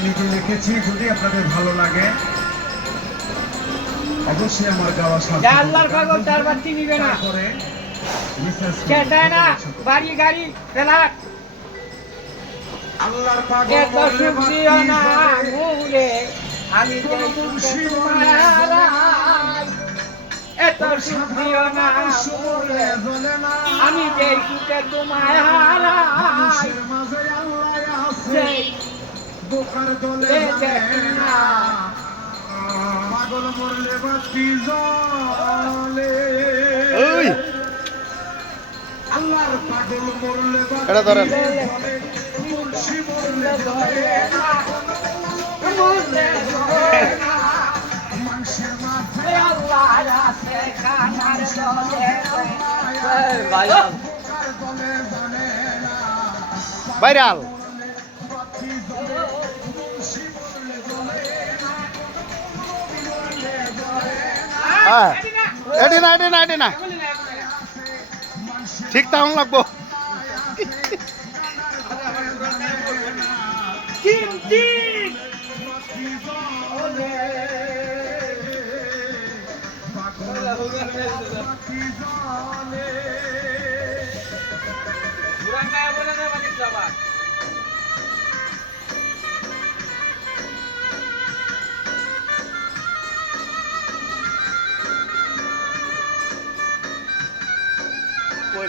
নিজে লিখেছি, যদি আপনাদের ভালো লাগে অবশ্যই আমার গাওয়া সাথে আল্লাহর পাগল তার বাড়তি নিবে না করে চেতায় না বাড়ি গাড়ি ফেলাক আল্লাহর পাগল এত সুখ দিও না মুরে আমি যাই সুখে তোমার এত সুখ দিও না মুরে আমি যাই সুখে তোমার মাঝে আল্লাহ আছে বোকার দলে দেখি না পাগল মরলে বাতি জলে আল্লাহর পাগল মরলে এটা ধরেন মুর্শি মরলে জলে মানুষের মাথায় আল্লাহ আছে খানার দলে বোকার দলে জলে না ভাইরাল বাতি জলে মুর্শি মরলে জলে না মরলে জলে না হ্যাঁ এটি না ঠিক তেমন লাগবো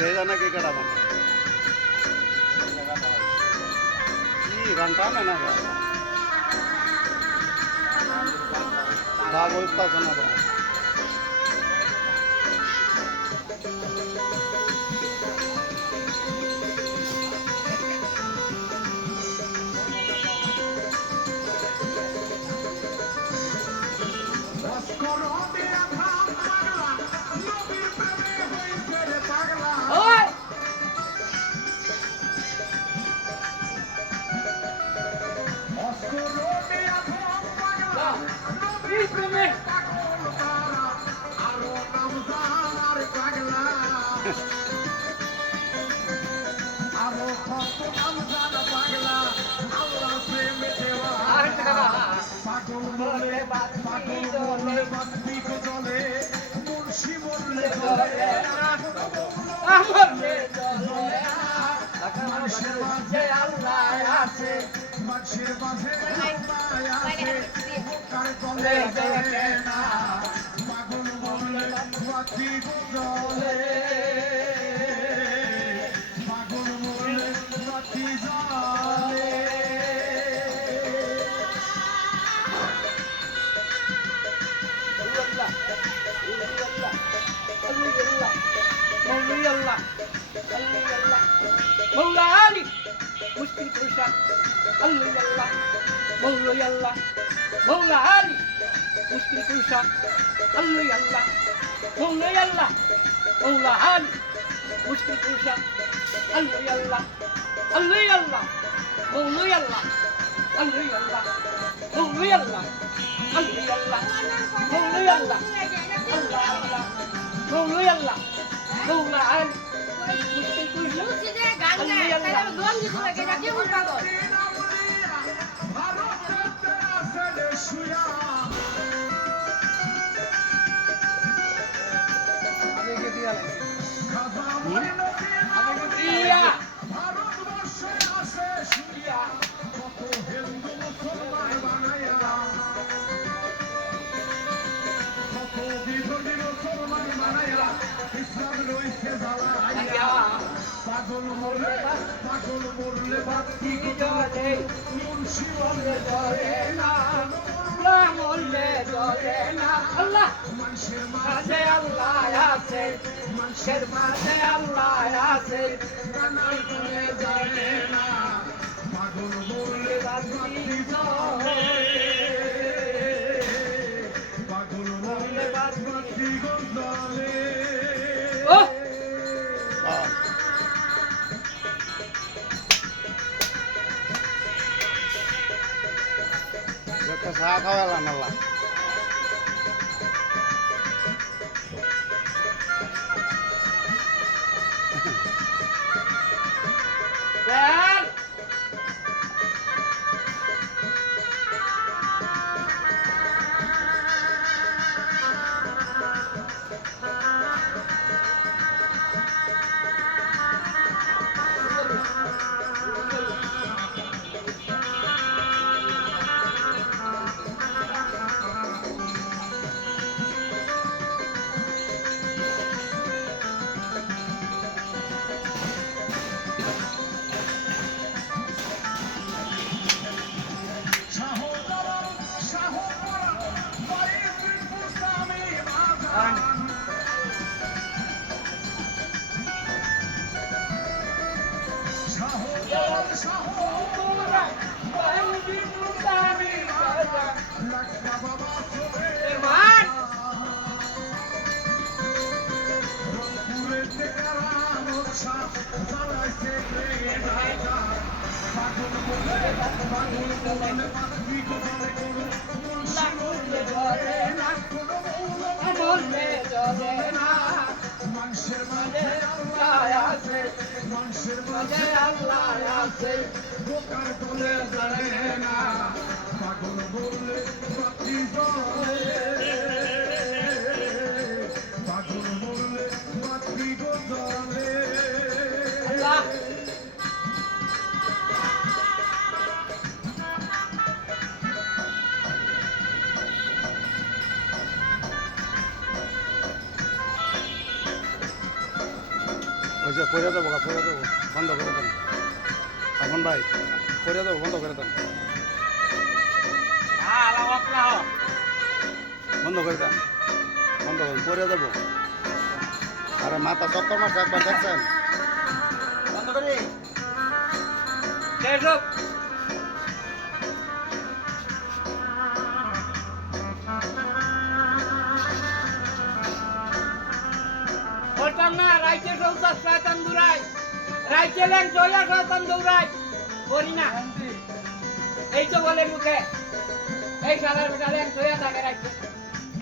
রে জানা কি কাটা মানে কি রান্তা না ভাগ হইতা জানা বা মানুষের মাঝে বোকার দলে জলে না পাগল মরলে বাতি জলে পাগল মরলে বাতি জলে মুশকিল পুরুষা আল্লাহ মৌলা মৌলা আলী মুশকিল পুরুষা আল্লাহ মৌলা আলী মুশকিল পুরুষা আল্লাহ মৌলা মৌলা আলী মুশকিল পুরুষা পাগল মরলে বাতি জলে মুন্সি মরলে জলে না মরলে জলে না আল্লাহ মানুষের মাঝে আল্লাহ আছে মানুষের মাঝে আল্লাহ আছে কানার দলে জলে না পাগল মরলে বাতি জলে পাগল মরলে বাতি জলে চা খাওয়ালাম আল্লাহ চলে যায় না পাগল বললে বাতি জ্বলে পাগল বললে বাতি গো জ্বলে আল্লাহ ওই যে পড়ে দেবো বন্ধ করে দেন এখন ভাই পড়ে দেবো বন্ধ করে দেন আল্লাহ আকবার বন্ধ করে দেন বন্ধ করেন পড়ে দেবো আরে মাথা চক্কর মারছে একবার দেখছেন বন্ধ করে দেখো বলতাম না রাইতে সৌদাস শয়তান দৌড়ায় রাইতে ল্যাং চইয়া শয়তান দৌড়ায় করি না এই তো বলে মুখে এই সালার বেটা ল্যাং চইয়া থাকে রাইতে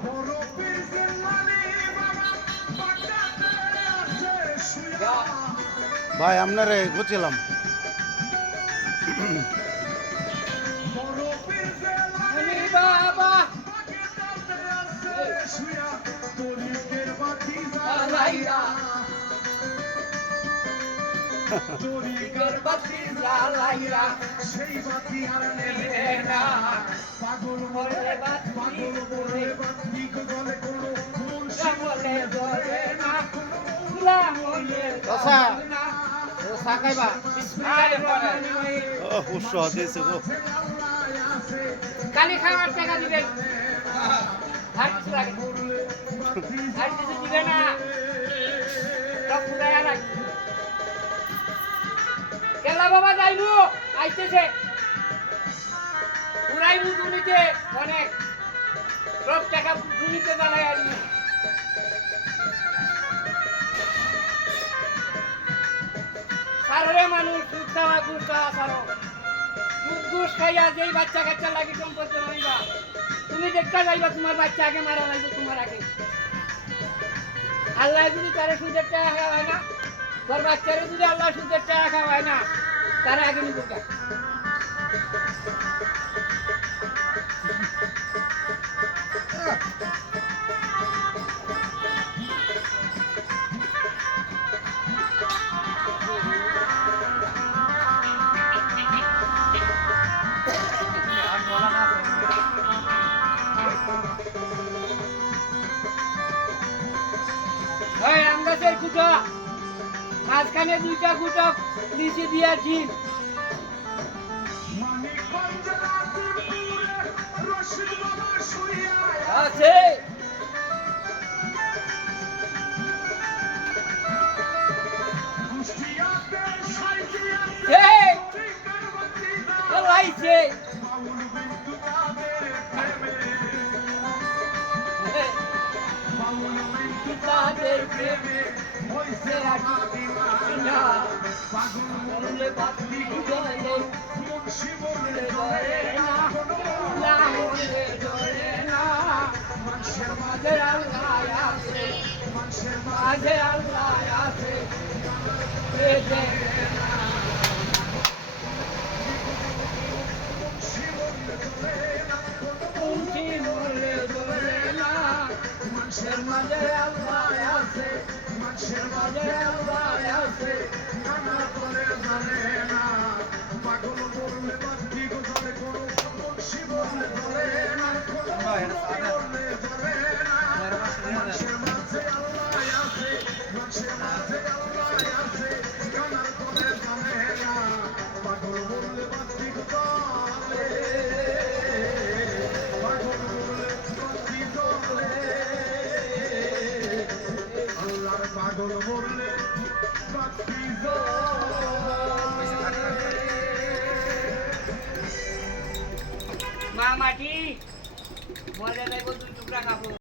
বড় পীর জিল্লানি বাবা বাটাতে আছে শুয়া ভাই আপনারে গুছিলাম বড় পীর জিল্লানি আমি বাবা বাটাতে আছে শুয়া তরিকের বাতি লাইরা তরিকের বাতি জ্বালাইরা সেই বাতি আর নেবে নিবে না পাগল বলে পাগল বলে বাতি গো জ্বলে কোনো রামলে ধরে না রামলে চাচা। ধরে না ও সাকাইবা বিসমিল্লাহির রহমানির রহিম ও পুষ্য দিয়েছে গো কালি খাওয়ার টাকা দিবেন আর কিছু লাগে না। আর কিছু দিবে না সব ফুটাইয়া রাখ কেলা বাবা যাইবো আইতেছে পুরাইবু দুনিতে অনেক সব টাকা দুনিতে জ্বালাই আসবি সারে মানুষ সুদ খাওয়া ঘুষ খাওয়া সারো সুদ ঘুষ খাইয়া যেই বাচ্চা কাচ্চা লাগি সম্পর্কে মারিবা তুমি দেখতে যাইবা তোমার বাচ্চা আগে মারা লাগবে তোমার আগে আল্লাহ যদি তারা সুদের টাকা খাওয়ায় না তোর বাচ্চারে যদি আল্লাহ সুদের টাকা খাওয়ায় না তারা আগে নিবে না। ওই আম গাছের খুঁটো মাঝখানে দুইটা খুঁটো নিচে দিয়াছি মানিকগঞ্জ রাজপুরে রশিদ বাবা শুইয়া আছে কুষ্টিয়াতে সাইজিয়াতে এই তরিকের বাতি লাইছে বাউল বিন্দু তাদের প্রেমে বাউল বিন্দু তাদের প্রেমে হইছে আদিনা না পাগল বললে বাতি জ্বলে মুন্সি বললে ধরে না না বললে ধরে না মানুষের মাঝে আল্লাহ আছে মানুষের মাঝে আল্লাহ আছে পেতে মুন্সি বললে চলে না মুন্সি বললে ধরে না মানুষের মাঝে আল্লাহ আছে মানুষের মাঝে আল্লাহ আছে কান্না করে জানে না পাগল বললে বাতি গো জ্বলে কোনো মুন্সি বললে চলে না কোনো বললে চলে না মানুষের মাঝে আল্লাহ আছে মানুষের মাঝে আল্লাহ আছে কান্না করে জানে না পাগল বললে বাতি গো জ্বলে পাগল বললে বাতি জ্বলে আল্লাহর পাগল বললে বাতি জ্বলে মা মাটি